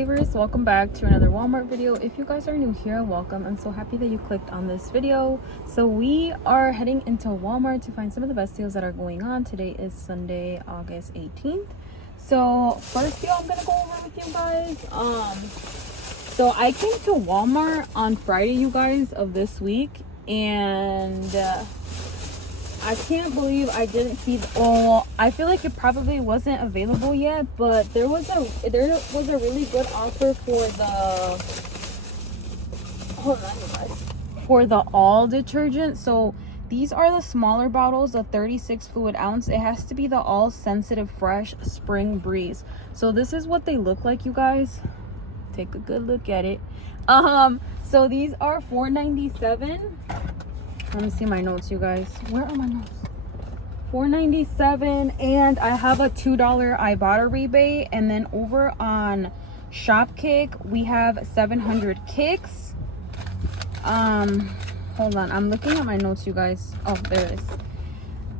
Savers, welcome back to another Walmart video. If you guys are new here, welcome. I'm so happy that you clicked on this video. So we are heading into Walmart to find some of the best deals that are going on. Today is Sunday, August 18th. So first deal I'm gonna go over with you guys. So I came to Walmart on Friday, you guys, of this week, and I can't believe I didn't see I feel like it probably wasn't available yet, but there was a really good offer for the all detergent. So these are the smaller bottles, the 36 fluid ounce. It has to be the all sensitive fresh spring breeze. So this is what they look like, you guys. Take a good look at it. So these are $4.97. Let me see my notes, you guys. Where are my notes? $4.97, and I have a $2 Ibotta rebate. And then over on Shopkick, we have 700 kicks. Hold on, I'm looking at my notes, you guys. Oh, there it is.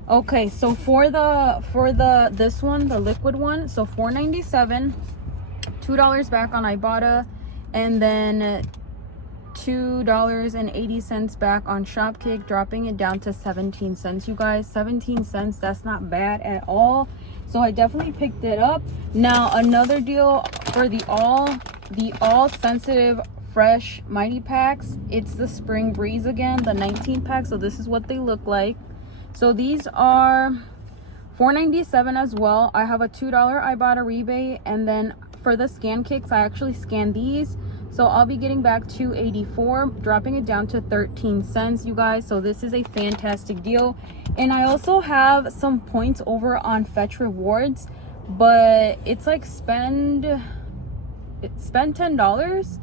Okay, so for this one, the liquid one, so $4.97, $2 back on Ibotta, and then $2.80 back on Shopkick, dropping it down to 17 cents, you guys. 17 cents, that's not bad at all. So I definitely picked it up. Now another deal for the all sensitive fresh mighty packs. It's the spring breeze again, the 19 pack. So this is what they look like. So these are $4.97 as well. I have a $2 Ibotta rebate, and then for the scan kicks, I actually scanned these. So I'll be getting back $2.84, dropping it down to 13 cents, you guys. So this is a fantastic deal. And I also have some points over on Fetch Rewards, but it's like spend $10,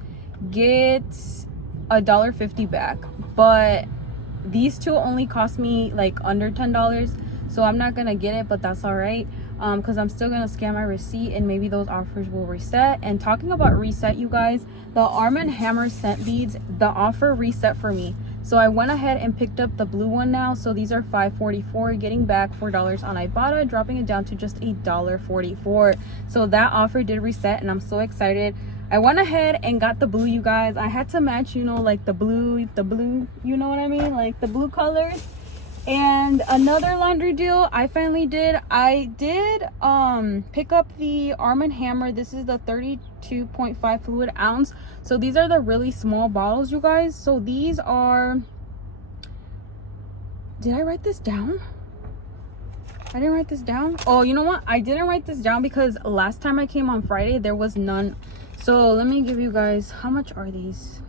get $1.50 back. But these two only cost me like under $10, so I'm not gonna get it, but that's all right. Because I'm still gonna scan my receipt and maybe those offers will reset. And talking about reset, you guys, the Arm & Hammer scent beads, the offer reset for me. So I went ahead and picked up the blue one now. So these are $5.44, getting back $4 on Ibotta, dropping it down to just $1.44. So that offer did reset, and I'm so excited. I went ahead and got the blue, you guys. I had to match, you know, like the blue, you know what I mean? Like the blue colors. And another laundry deal I finally did. I did pick up the Arm & Hammer. This is the 32.5 fluid ounce. So these are the really small bottles, you guys. So these are, did I write this down? I didn't write this down. Oh, you know what? I didn't write this down because last time I came on Friday, there was none. So let me give you guys, how much are these?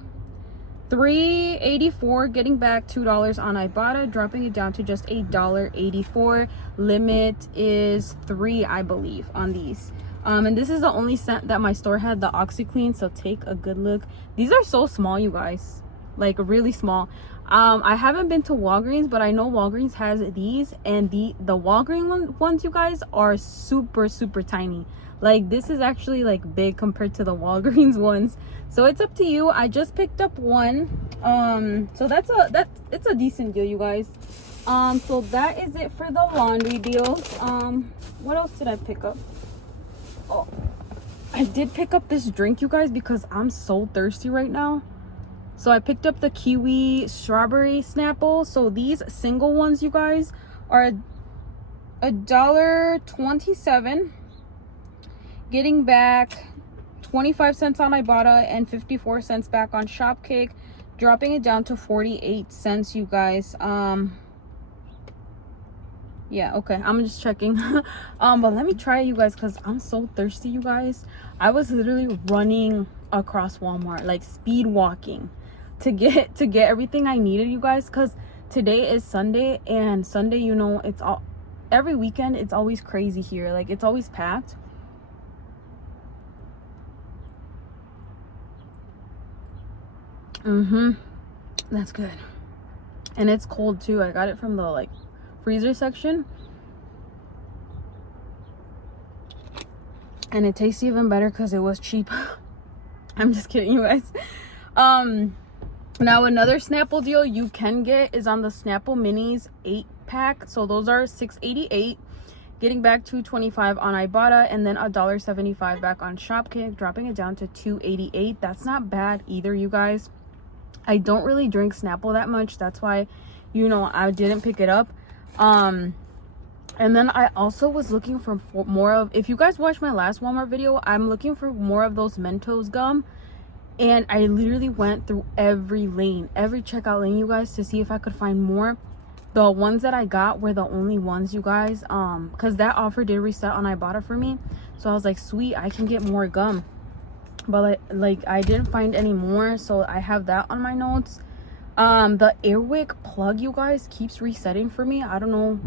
$3.84, getting back $2 on Ibotta, dropping it down to just $1.84. Limit is 3, I believe, on these. And this is the only scent that my store had, the OxyClean. So take a good look. These are so small, you guys, like really small. I haven't been to Walgreens, but I know Walgreens has these, and the Walgreens ones, you guys, are super tiny. Like this is actually like big compared to the Walgreens ones. So it's up to you. I just picked up one. So it's a decent deal, you guys. So that is it for the laundry deals. What else did I pick up? Oh, I did pick up this drink, you guys, because I'm so thirsty right now. So I picked up the kiwi strawberry Snapple. So these single ones, you guys, are $1.27. Getting back 25 cents on Ibotta and 54 cents back on Shopkick, dropping it down to 48 cents, you guys. Yeah, okay, I'm just checking. But let me try it, you guys, because I'm so thirsty, you guys. I was literally running across Walmart, like speed walking to get everything I needed, you guys, because today is Sunday, and Sunday, you know, it's all every weekend it's always crazy here. Like it's always packed. That's good. And it's cold too. I got it from the like freezer section, and it tastes even better because it was cheap. I'm just kidding, you guys. Now another Snapple deal you can get is on the Snapple Minis 8-pack. So those are $6.88, getting back $2.25 on Ibotta, and then $1.75 back on Shopkick, dropping it down to $2.88. That's not bad either, you guys. I don't really drink Snapple that much, that's why, you know, I didn't pick it up. And then I also was looking for more of, if you guys watched my last Walmart video, I'm looking for more of those Mentos gum, and I literally went through every lane, every checkout lane, you guys, to see if I could find more. The ones that I got were the only ones, you guys, because that offer did reset on Ibotta for me, so I was like, sweet, I can get more gum. But like I didn't find any more, so I have that on my notes. The Airwick plug, you guys, keeps resetting for me. I don't know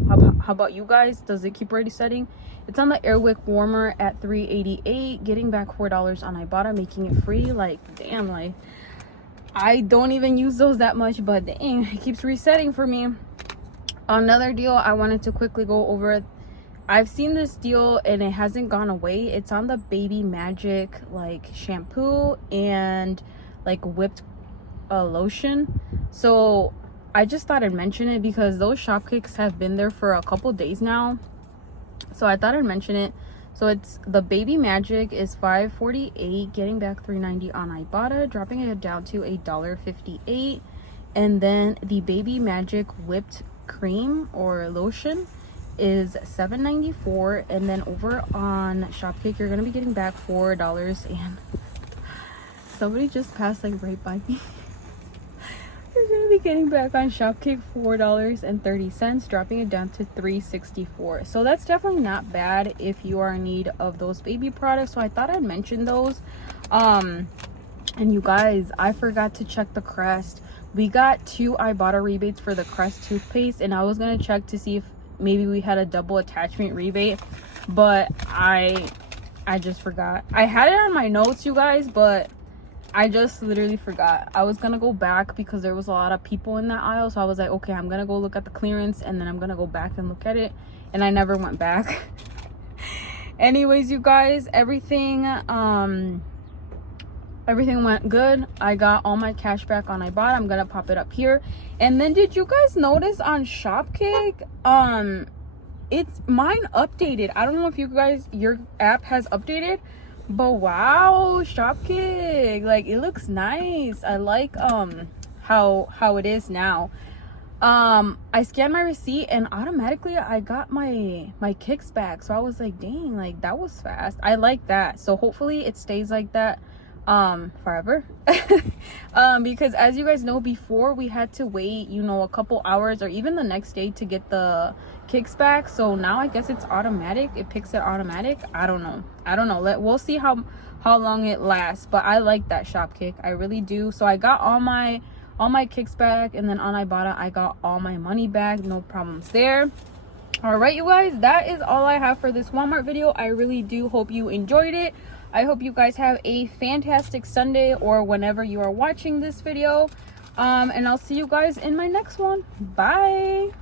how about you guys. Does it keep resetting? It's on the Airwick warmer at $3.88, getting back $4 on Ibotta, making it free. Like, damn, like I don't even use those that much, but dang, it keeps resetting for me. Another deal I wanted to quickly go over. I've seen this deal and it hasn't gone away. It's on the Baby Magic like shampoo and like whipped lotion. So I just thought I'd mention it because those Shopkicks have been there for a couple days now, so I thought I'd mention it. So it's the Baby Magic is $5.48, getting back $3.90 on Ibotta, dropping it down to $1.58. And then the Baby Magic whipped cream or lotion is $7.94, and then over on Shopkick you're gonna be getting back $4. And somebody just passed like right by me. You're gonna be getting back on Shopkick $4.30, dropping it down to $3.64. So that's definitely not bad if you are in need of those baby products. So I thought I'd mention those. And you guys, I forgot to check the Crest. We got 2 Ibotta rebates for the Crest toothpaste, and I was gonna check to see if maybe we had a double attachment rebate, but I just forgot. I had it on my notes, you guys, but I just literally forgot. I was gonna go back because there was a lot of people in that aisle, so I was like, okay, I'm gonna go look at the clearance and then I'm gonna go back and look at it, and I never went back. Anyways, you guys, everything went good. I got all my cash back on Ibotta. I'm gonna pop it up here. And then did you guys notice on Shopkick, it's mine updated. I don't know if you guys, your app has updated, but wow, Shopkick, like it looks nice. I like how it is now. I scanned my receipt and automatically I got my kicks back, so I was like, dang, like that was fast. I like that. So hopefully it stays like that forever. Because as you guys know, before we had to wait, you know, a couple hours or even the next day to get the kicks back. So now I guess it's automatic. It picks it automatic. I don't know. We'll see how long it lasts, but I like that Shopkick. I really do. So I got all my kicks back, and then on Ibotta I got all my money back. No problems there. All right, you guys, that is all I have for this Walmart video. I really do hope you enjoyed it. I hope you guys have a fantastic Sunday or whenever you are watching this video. And I'll see you guys in my next one. Bye.